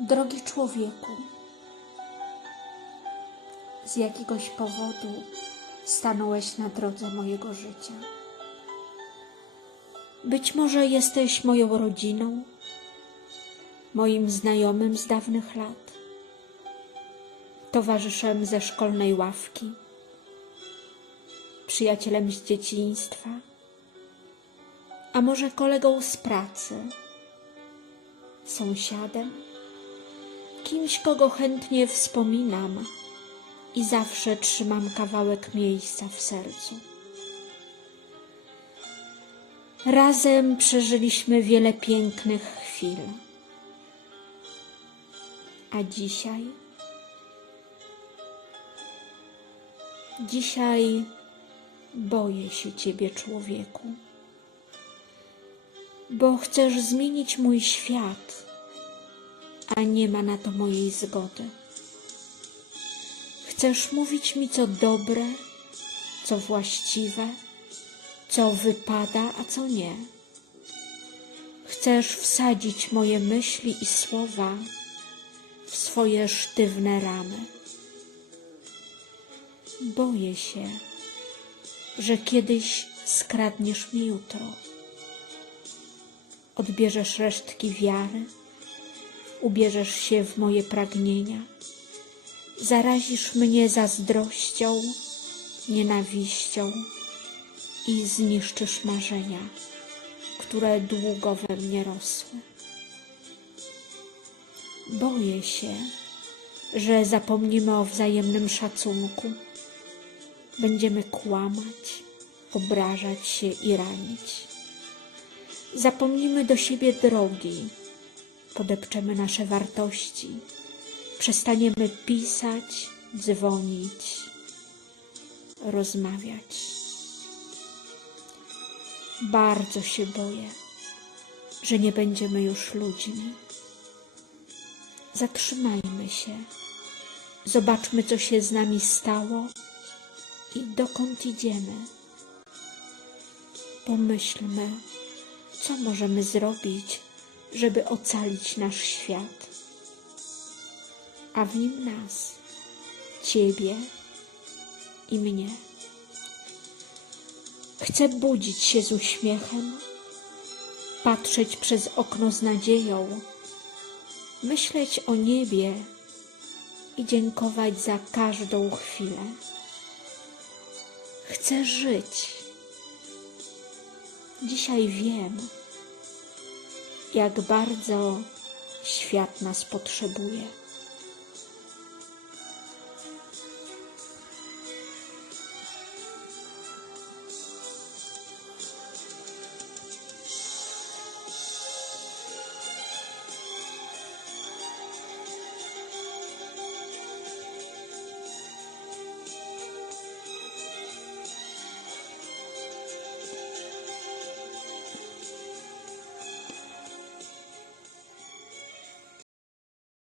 Drogi człowieku, z jakiegoś powodu stanąłeś na drodze mojego życia. Być może jesteś moją rodziną, moim znajomym z dawnych lat, towarzyszem ze szkolnej ławki, przyjacielem z dzieciństwa, a może kolegą z pracy, sąsiadem, kimś, kogo chętnie wspominam i zawsze trzymam kawałek miejsca w sercu. Razem przeżyliśmy wiele pięknych chwil. A dzisiaj? Dzisiaj boję się Ciebie, człowieku, bo chcesz zmienić mój świat, nie ma na to mojej zgody. Chcesz mówić mi, co dobre, co właściwe, co wypada, a co nie. Chcesz wsadzić moje myśli i słowa w swoje sztywne ramy. Boję się, że kiedyś skradniesz mi jutro. Odbierzesz resztki wiary, ubierzesz się w moje pragnienia, zarazisz mnie zazdrością, nienawiścią i zniszczysz marzenia, które długo we mnie rosły. Boję się, że zapomnimy o wzajemnym szacunku. Będziemy kłamać, obrażać się i ranić. Zapomnimy do siebie drogi, podepczemy nasze wartości, przestaniemy pisać, dzwonić, rozmawiać. Bardzo się boję, że nie będziemy już ludźmi. Zatrzymajmy się, zobaczmy, co się z nami stało i dokąd idziemy. Pomyślmy, co możemy zrobić, żeby ocalić nasz świat, a w nim nas, Ciebie i mnie. Chcę budzić się z uśmiechem, patrzeć przez okno z nadzieją, myśleć o niebie i dziękować za każdą chwilę. Chcę żyć. Dzisiaj wiem, jak bardzo świat nas potrzebuje.